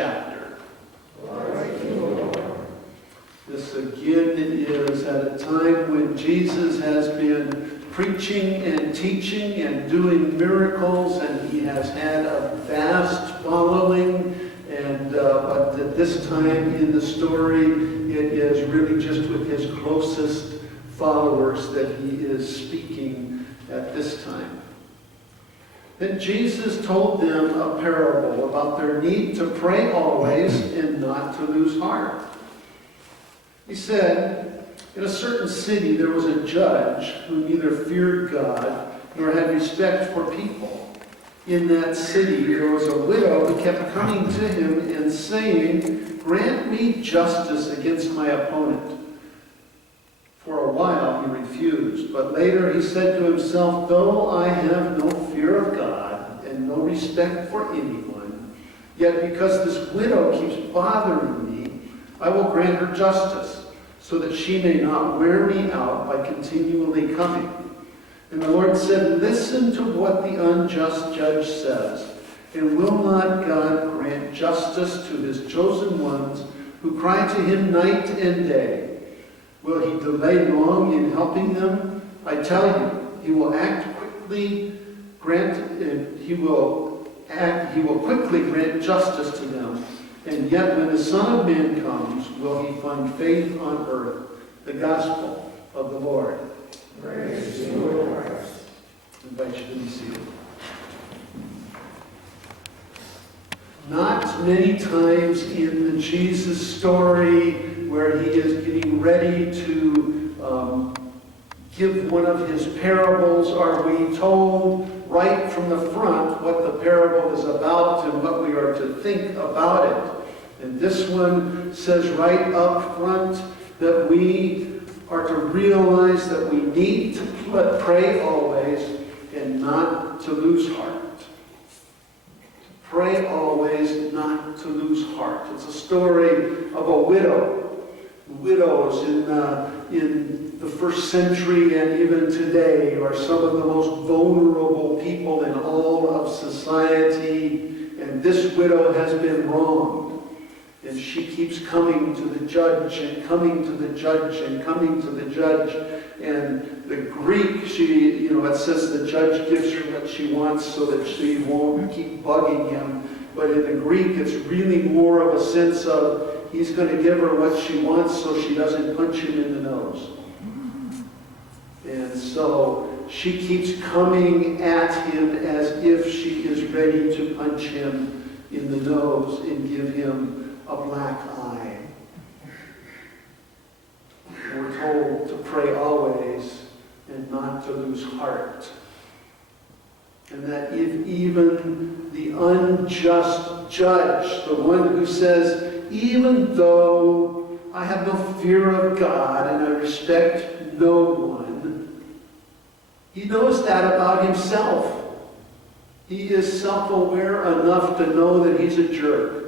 chapter. Glory to you, Lord. This again is at a time when Jesus has been preaching and teaching and doing miracles, and he has had a vast following. But at this time in the story, it is really just with his closest followers that he is speaking at this time. Then Jesus told them a parable about their need to pray always and not to lose heart. He said, in a certain city there was a judge who neither feared God nor had respect for people. In that city there was a widow who kept coming to him and saying, "Grant me justice against my opponent." For a while he refused, but later he said to himself, "Though I have no fear of God and no respect for anyone, yet because this widow keeps bothering me, I will grant her justice, so that she may not wear me out by continually coming." And the Lord said, "Listen to what the unjust judge says. And will not God grant justice to his chosen ones who cry to him night and day? Will he delay long in helping them? I tell you, he will quickly grant justice to them. And yet when the Son of Man comes, will he find faith on earth?" The gospel of the Lord. Praise to you, Lord. I invite you to be seated. Not many times in the Jesus story where he is getting ready to give one of his parables are we told right from the front what the parable is about and what we are to think about it. And this one says right up front that we are to realize that we need to pray always and not to lose heart. Pray always, not to lose heart. It's a story of a widow. Widows in the first century and even today are some of the most vulnerable people in all of society. And this widow has been wronged. And she keeps coming to the judge and coming to the judge and coming to the judge. And the Greek, it says the judge gives her what she wants so that she won't keep bugging him. But in the Greek, it's really more of a sense of he's going to give her what she wants so she doesn't punch him in the nose. And so she keeps coming at him as if she is ready to punch him in the nose and give him a black eye. We're told to pray always and not to lose heart. And that if even the unjust judge, the one who says, even though I have no fear of God and I respect no one, he knows that about himself. He is self-aware enough to know that he's a jerk.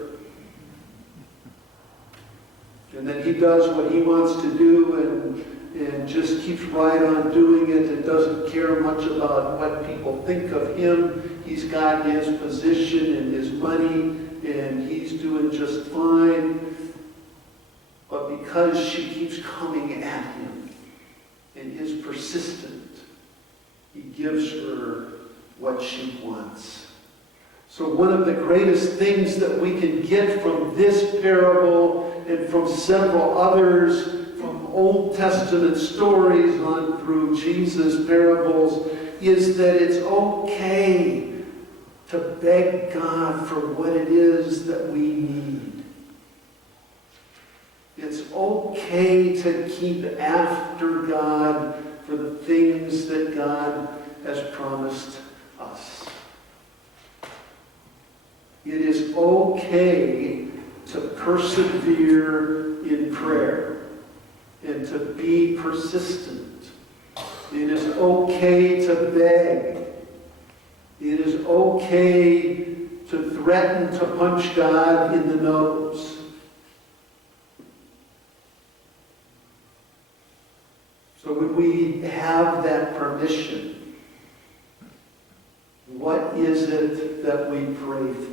And that he does what he wants to do and just keeps right on doing it and doesn't care much about what people think of him. He's got his position and his money and he's doing just fine. But because she keeps coming at him and is persistent, he gives her what she wants. So one of the greatest things that we can get from this parable and from several others, from Old Testament stories on through Jesus' parables, is that it's okay to beg God for what it is that we need. It's okay to keep after God for the things that God has promised us. It is okay to persevere in prayer and to be persistent. It is okay to beg. It is okay to threaten to punch God in the nose. So when we have that permission, what is it that we pray for?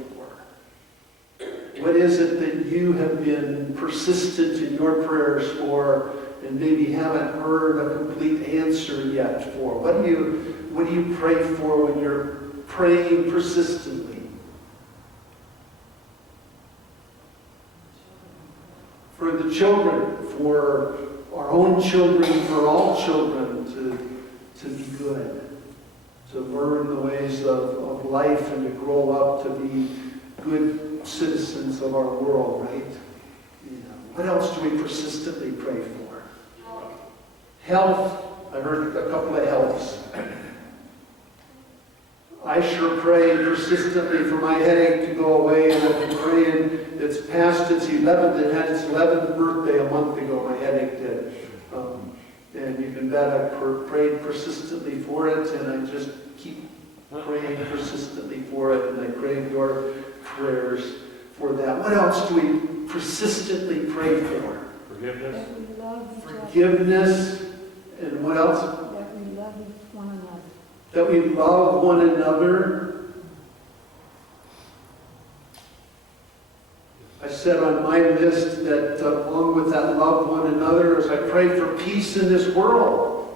What is it that you have been persistent in your prayers for and maybe haven't heard a complete answer yet for? What do you pray for when you're praying persistently? For the children, for our own children, for all children to be good, to learn the ways of life and to grow up to be good citizens of our world, right? What else do we persistently pray for? Health. I heard a couple of healths. I sure pray persistently for my headache to go away, and I've been praying. It's past its 11th. It had its 11th birthday a month ago, my headache did. And you can bet I prayed persistently for it, and I just keep praying persistently for it, and I crave your prayers for that. What else do we persistently pray for? Forgiveness. That we love each other. Forgiveness. And what else? That we love one another. That we love one another. I said on my list that along with that love one another, as I pray for peace in this world.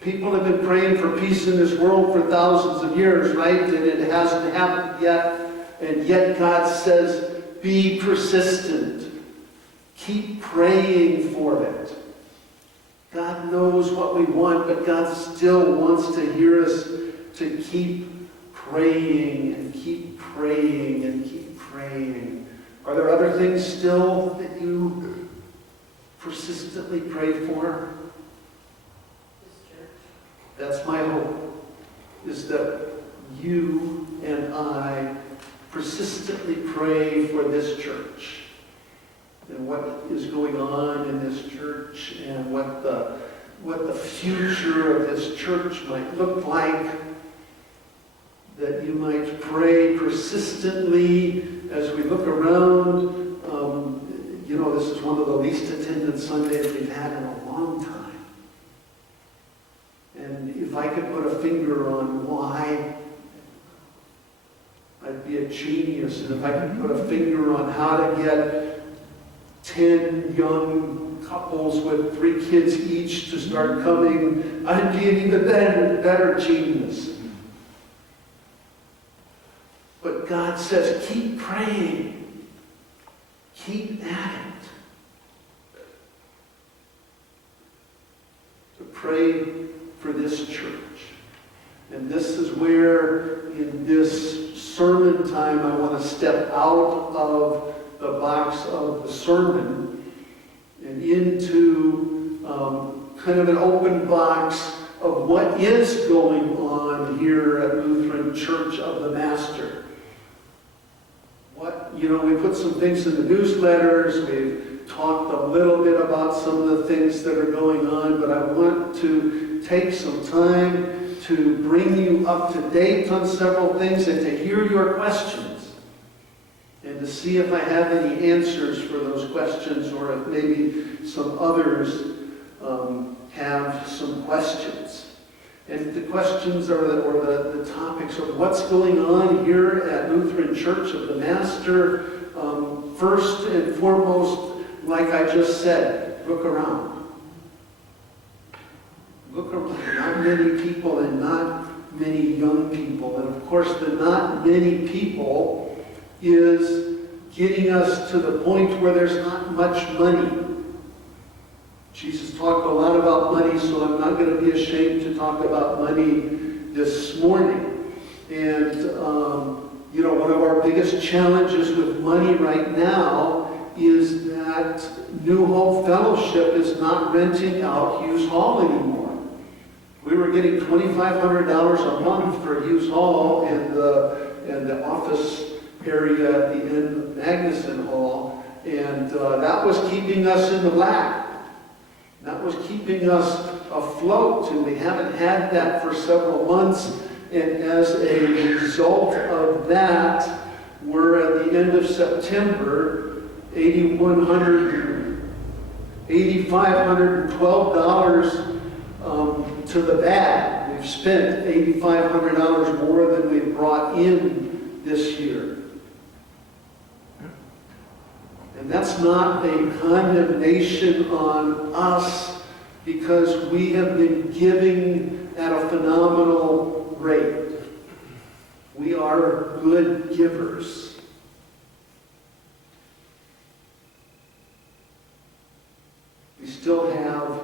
People have been praying for peace in this world for thousands of years, right? And it hasn't happened yet. And yet God says, be persistent. Keep praying for it. God knows what we want, but God still wants to hear us to keep praying and keep praying and keep praying. Are there other things still that you persistently pray for? That's my hope, is that you and I persistently pray for this church and what is going on in this church and what the future of this church might look like, that you might pray persistently as we look around. This is one of the least attended Sundays we've had in a long time. And if I could put a finger on why, I'd be a genius. And if I could put a finger on how to get 10 young couples with 3 kids each to start coming, I'd be an even better genius. But God says, keep praying. Keep at it. To pray for this church. And this is where, in this sermon time, I want to step out of the box of the sermon and into kind of an open box of what is going on here at Lutheran Church of the Master. We put some things in the newsletters, we've talked a little bit about some of the things that are going on, but I want to take some time to bring you up to date on several things and to hear your questions and to see if I have any answers for those questions, or if maybe some others have some questions. And the questions or the topics of what's going on here at Lutheran Church of the Master. First and foremost, like I just said, look around. Look around. Not many people and not many young people. And of course, the not many people is getting us to the point where there's not much money. Jesus talked a lot about money, so I'm not going to be ashamed to talk about money this morning. And, one of our biggest challenges with money right now is that New Hope Fellowship is not renting out Hughes Hall anymore. We were getting $2,500 a month for Hughes Hall and the office area at the end of Magnuson Hall, and that was keeping us in the black. That was keeping us afloat, and we haven't had that for several months. And as a result of that, we're at the end of September, $8,512 to the bad. We've spent $8,500 more than we've brought in this year. that's not a condemnation on us, because we have been giving at a phenomenal rate. We are good givers. We still have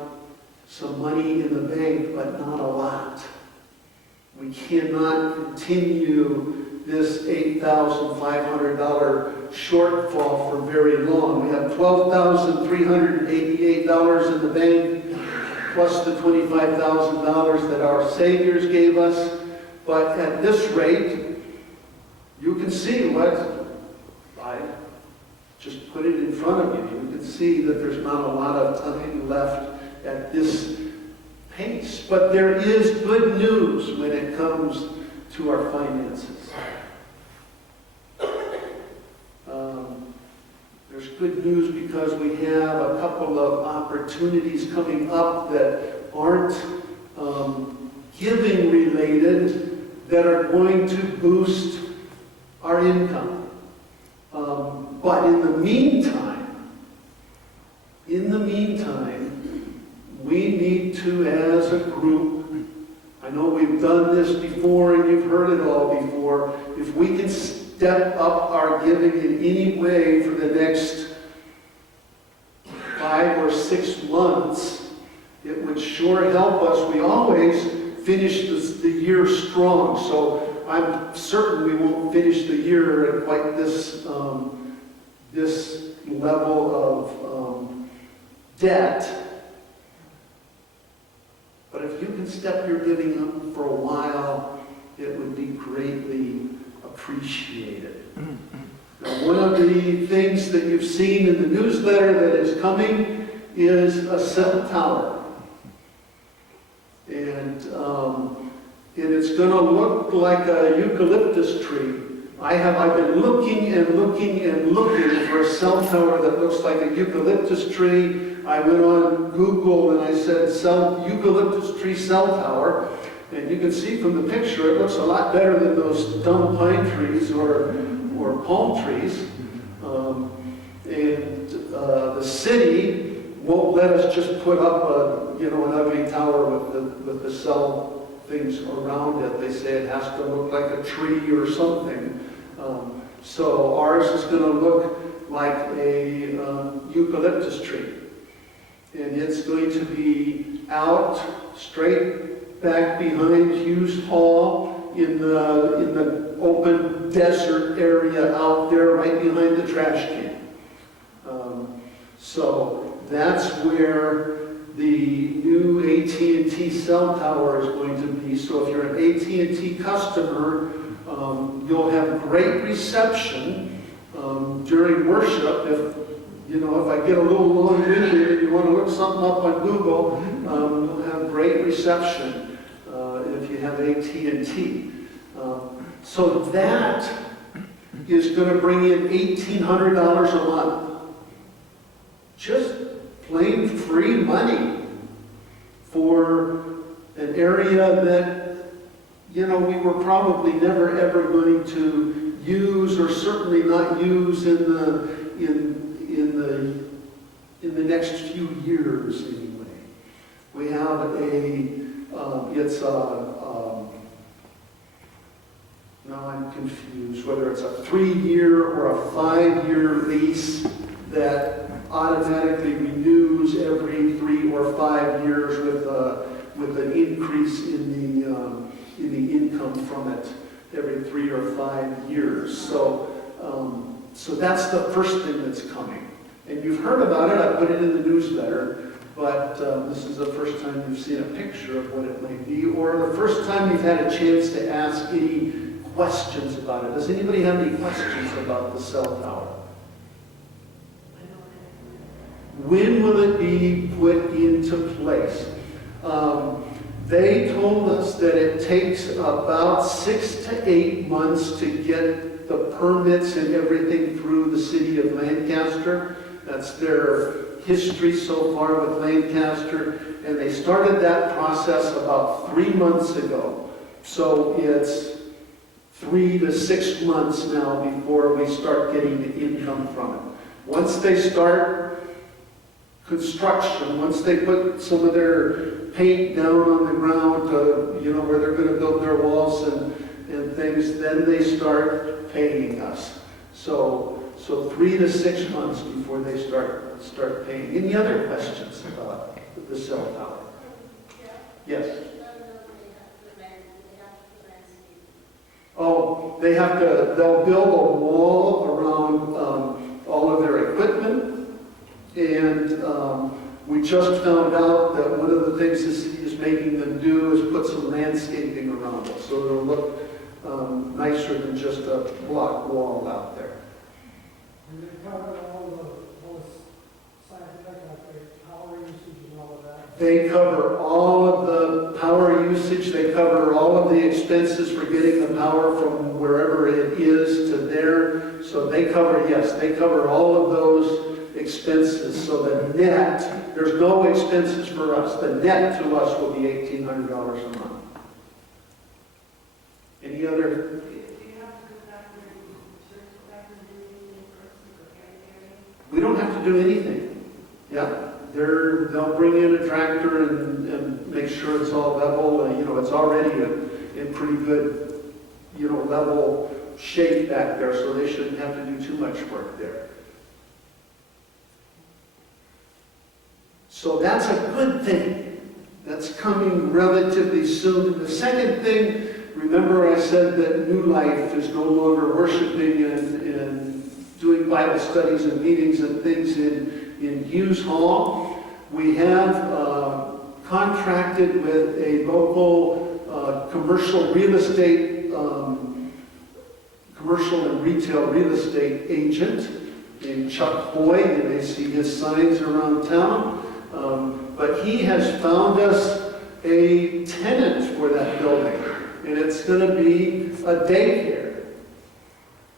some money in the bank, but not a lot. We cannot continue this $8,500 shortfall for very long. We have $12,388 in the bank, plus the $25,000 that our Saviors gave us. But at this rate, you can see what I just put it in front of you. You can see that there's not a lot of time left at this pace. But there is good news when it comes to our finances. There's good news because we have a couple of opportunities coming up that aren't giving related, that are going to boost our income. But in the meantime, we need to, as a group, I know we've done this before and you've heard it all before, if we can step up our giving in any way for the next 5 or 6 months, it would sure help us. We always finish the year strong, so I'm certain we won't finish the year at quite this level of debt. But if you can step your giving up for a while, it would be greatly appreciated. Now, one of the things that you've seen in the newsletter that is coming is a cell tower. And it's going to look like a eucalyptus tree. I've been looking and looking and looking for a cell tower that looks like a eucalyptus tree. I went on Google and I said eucalyptus tree cell tower. And you can see from the picture it looks a lot better than those dumb pine trees or palm trees. The city won't let us just put up an ugly tower with the cell things around it. They say it has to look like a tree or something. So ours is going to look like a eucalyptus tree. And it's going to be out straight back behind Hughes Hall in the open desert area out there right behind the trash can. So that's where the new AT&T cell tower is going to be. So if you're an AT&T customer, you'll have great reception during worship. If I get a little long-winded and you want to look something up on Google, you'll have great reception if you have AT&T. So that is going to bring in $1,800 a month. Just plain free money for an area that, we were probably never ever going to use, or certainly not use in the next few years anyway. We have now I'm confused whether it's a 3-year or a 5-year lease that automatically renews every 3 or 5 years with an increase in the income from it every 3 or 5 years. So that's the first thing that's coming. And you've heard about it. I put it in the newsletter, but this is the first time you've seen a picture of what it might be, or the first time you've had a chance to ask any questions about it. Does anybody have any questions about the cell tower? When will it be put into place? They told us that it takes about 6 to 8 months to get the permits and everything through the city of Lancaster. That's their history so far with Lancaster. And they started that process about 3 months ago. So it's 3 to 6 months now before we start getting the income from it. Once they start construction, once they put some of their paint down on the ground, where they're going to build their walls and things, then they start paying us. So 3 to 6 months before they start paying. Any other questions about the cell tower? Yes. Oh, they'll build a wall around all of their equipment, and we just found out that one of the things the city is making them do is put some landscaping around it, so it'll look nicer than just a block wall out there. And they cover all the scientific, like power usage and all of that? They cover all of the power usage, they cover all of the expenses for getting the power from wherever it is to there. So they cover all of those expenses. So the net, there's no expenses for us. The net to us will be $1,800 a month. Any other? We don't have to do anything. Yeah. They'll bring in a tractor and make sure it's all level. It's already in pretty good, level shape back there, so they shouldn't have to do too much work there. So that's a good thing. That's coming relatively soon. And the second thing, remember I said that New Life is no longer worshiping and doing Bible studies and meetings and things in Hughes Hall. We have contracted with a local commercial real estate, commercial and retail real estate agent named Chuck Hoy. You may see his signs around town. But he has found us a tenant for that building, and it's going to be a daycare.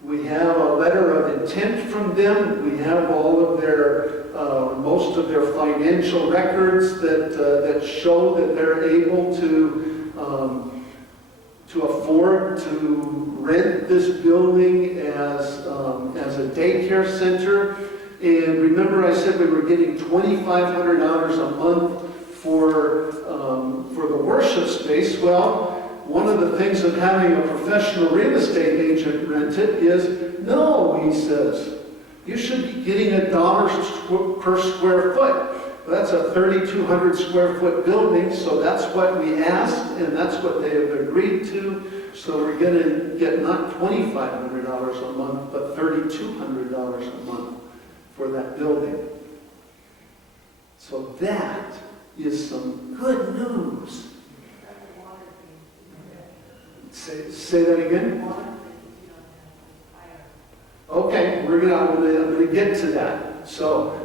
We have a letter of intent from them. We have all of their, most of their financial records that show that they're able to afford to rent this building as a daycare center. And remember, I said we were getting $2,500 a month for the worship space. Well, one of the things of having a professional real estate agent rent it is, no, he says, you should be getting $1 per square foot. That's a 3,200 square foot building, so that's what we asked, and that's what they have agreed to. So we're going to get not $2,500 a month, but $3,200 a month for that building. So that is some good news. Say that again? Okay, I'm going to get to that. So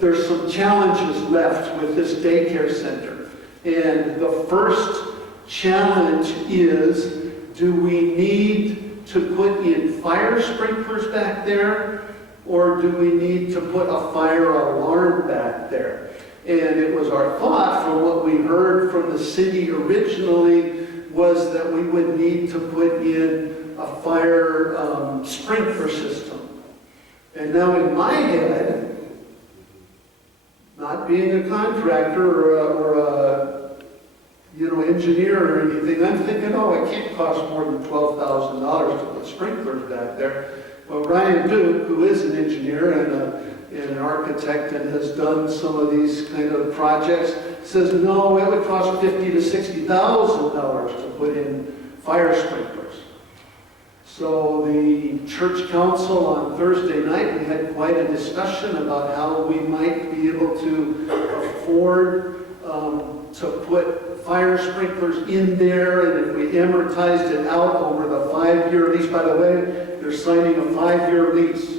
there's some challenges left with this daycare center. And the first challenge is, do we need to put in fire sprinklers back there, or do we need to put a fire alarm back there? And it was our thought, from what we heard from the city originally, was that we would need to put in a fire sprinkler system. And now in my head, not being a contractor or a engineer or anything, I'm thinking, it can't cost more than $12,000 to put sprinklers back there. Well, Ryan Duke, who is an engineer and an architect and has done some of these kind of projects, says no, it would cost $50,000 to $60,000 to put in fire sprinklers. So the church council on Thursday night, we had quite a discussion about how we might be able to afford to put fire sprinklers in there, and if we amortized it out over the 5-year lease. By the way, they're signing a 5-year lease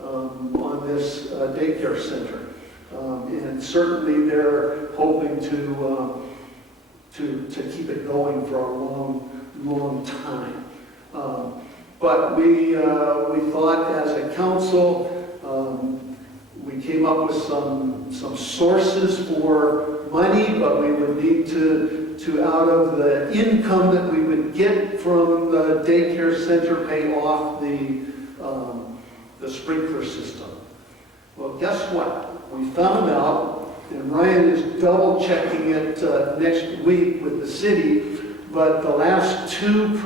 on this daycare center, and certainly they're hoping to keep it going for a long time. But we thought as a council, we came up with some sources for money, but we would need to out of the income that we would get from the daycare center, pay off the sprinkler system. Well, guess what? We found out, and Ryan is double checking it next week with the city, but the last 2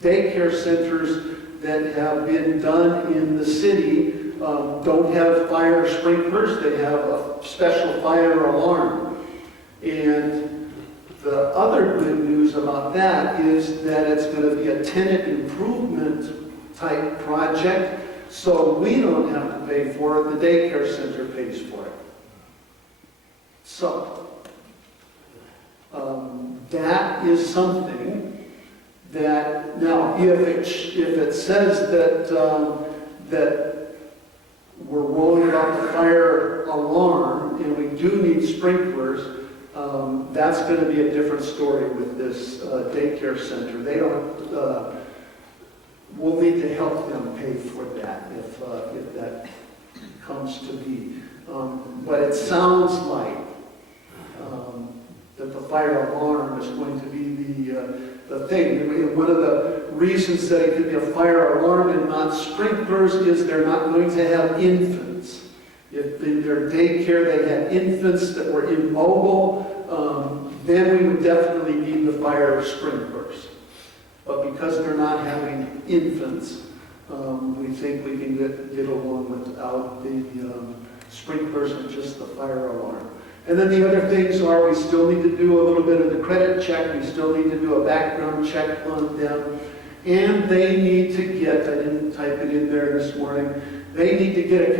daycare centers that have been done in the city don't have fire sprinklers. They have a special fire alarm. And the other good news about that is that it's going to be a tenant improvement type project, so we don't have to pay for it. The daycare center pays for it. So, that is something that, now, if it says that we're worried about the fire alarm and we do need sprinklers, that's going to be a different story with this daycare center. They don't, we'll need to help them pay for that if that comes to be. But it sounds like that the fire alarm is going to be the thing. And one of the reasons that it could be a fire alarm and not sprinklers is they're not going to have infants. If in their daycare they had infants that were immobile, then we would definitely need the fire sprinklers. But because they're not having infants, we think we can get along without the sprinklers and just the fire alarm. And then the other things are we still need to do a little bit of the credit check. We still need to do a background check on them. And they need to get, I didn't type it in there this morning, they need to get a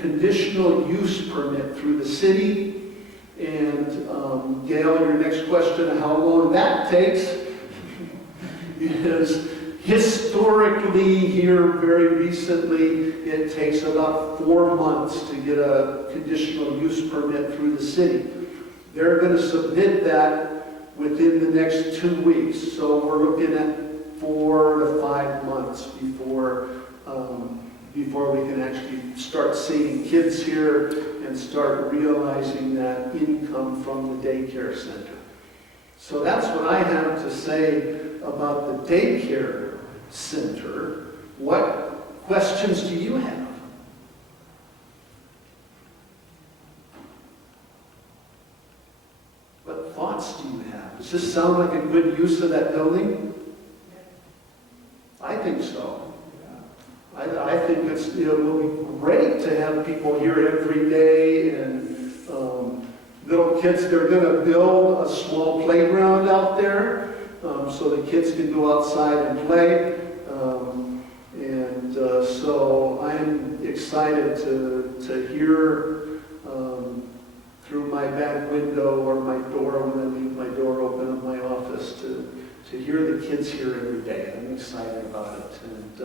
conditional use permit through the city. And Gail, your next question of how long that takes is historically here very recently, it takes about 4 months to get a conditional use permit through the city. They're going to submit that within the next 2 weeks. So we're looking at 4 to 5 months before we can actually start seeing kids here and start realizing that income from the daycare center. So that's what I have to say about the daycare center. What questions do you have? What thoughts do you have? Does this sound like a good use of that building? I think so. I think it will be great to have people here every day, and little kids, they're going to build a small playground out there so the kids can go outside and play. So I'm excited to hear through my back window or my door when I leave my door open in my office to hear the kids here every day. I'm excited about it, and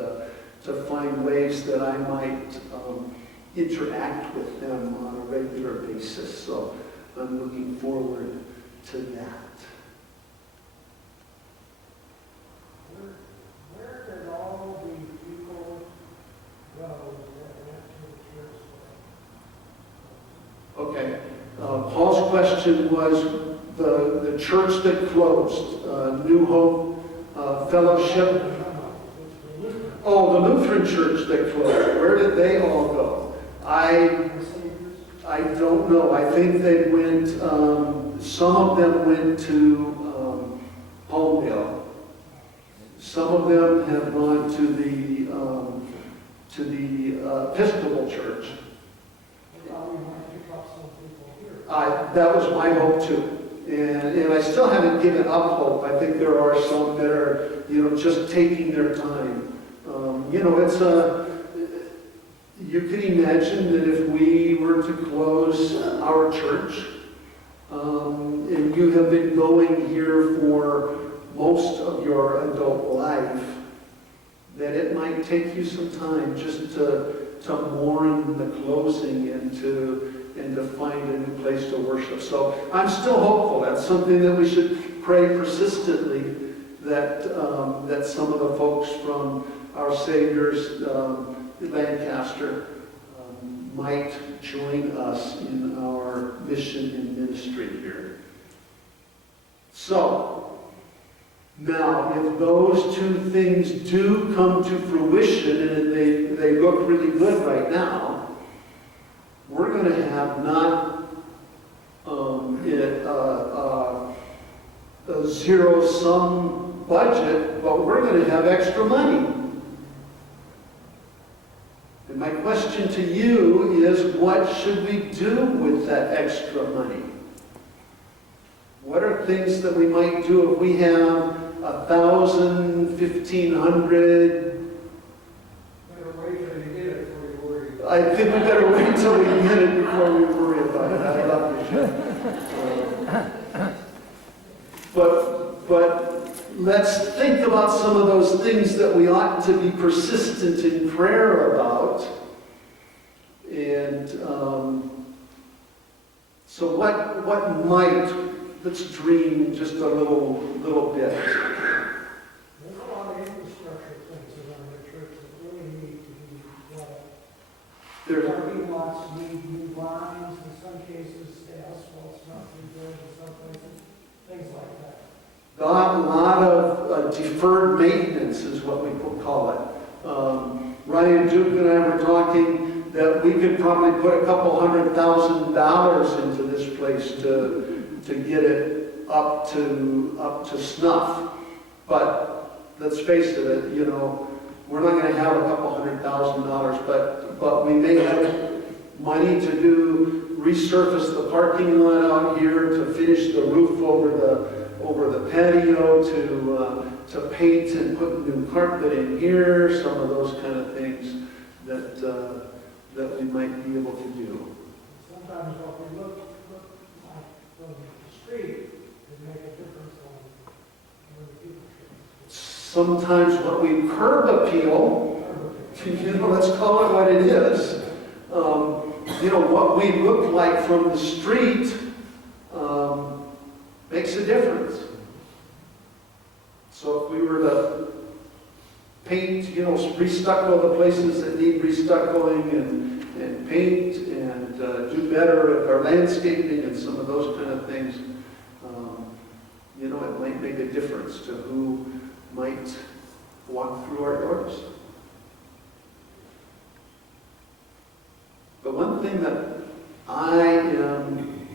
to find ways that I might interact with them on a regular basis. So I'm looking forward to that. Where did all the people go that went to the church? Okay. Paul's question was the church that closed, New Hope Fellowship. Oh, the Lutheran church that closed. Where did they all go? I don't know. I think they went, some of them went to Homedale. Some of them have gone to the Episcopal church. That was my hope too. And I still haven't given up hope. I think there are some that are, just taking their time. It's you can imagine that if we were to close our church, and you have been going here for most of your adult life, that it might take you some time just to mourn the closing and to find a new place to worship. So I'm still hopeful. That's something that we should pray persistently, that some of the folks from our Savior's Lancaster might join us in our mission and ministry here. So, Now, if those two things do come to fruition, and they look really good right now, we're going to have not a zero-sum budget, but we're going to have extra money. And my question to you is, what should we do with that extra money? What are things that we might do if we have 1,000, 1,500? Better wait till you get it before you worry. I think we better wait till we get it before we worry about it. I love you. But let's think about some of those things that we ought to be persistent in prayer about. And so what might, let's dream just a little bit. There's a lot of infrastructure things around the church that really need to be done. Parking lots need new lines, in some cases, the asphalt's not too good in some places, things like that. A lot of deferred maintenance is what we call it. Ryan Duke and I were talking that we could probably put a couple $100,000 into this place to get it up to snuff. But let's face it, you know, we're not going to have a couple $100,000, but we may have money to resurface the parking lot out here, to finish the roof over the patio, to paint and put new carpet in here, some of those kind of things that we might be able to do. Sometimes what we look like from the street can make a difference on where the people should. Sometimes what we curb appeal, you know, let's call it what it is. You know, what we look like from the street makes a difference. So if we were to paint, you know, restucco the places that need restuccoing and paint and do better at our landscaping and some of those kind of things, you know, it might make a difference to who might walk through our doors. But one thing that I am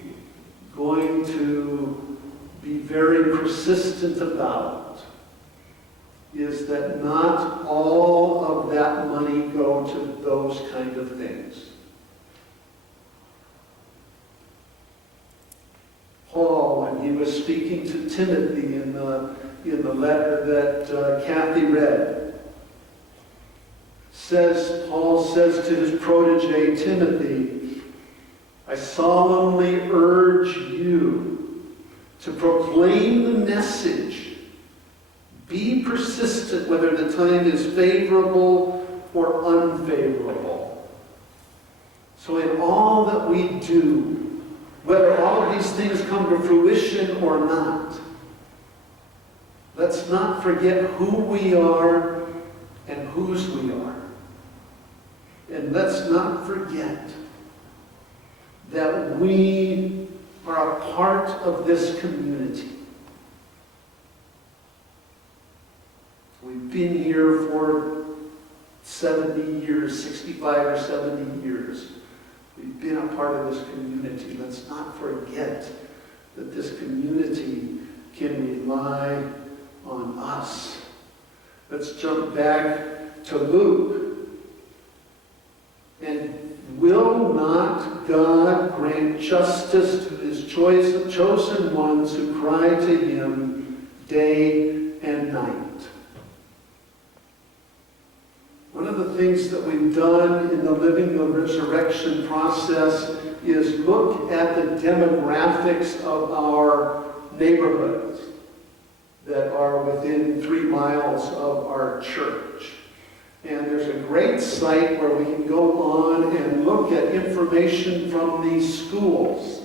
going to be very persistent about is that not all of that money go to those kind of things. Paul, when he was speaking to Timothy in the letter that Kathy read, Paul says to his protege Timothy, I solemnly urge you to proclaim the message. Be persistent whether the time is favorable or unfavorable. So in all that we do, whether all of these things come to fruition or not, let's not forget who we are and whose we are. And let's not forget that we are a part of this community. We've been here for 70 years, 65 or 70 years. We've been a part of this community. Let's not forget that this community can rely on us. Let's jump back to Luke. And will not God grant justice to his chosen ones who cry to him day and night? One of the things that we've done in the Living the Resurrection process is look at the demographics of our neighborhoods that are within 3 miles of our church. And there's a great site where we can go on and look at information from these schools.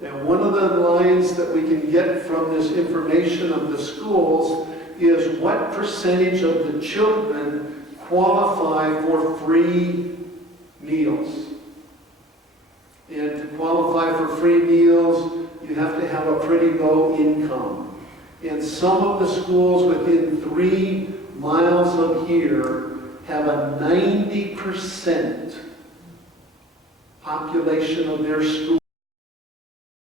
And one of the lines that we can get from this information of the schools is what percentage of the children qualify for free meals. And to qualify for free meals, you have to have a pretty low income. And some of the schools within 3 miles of here have a 90% population of their school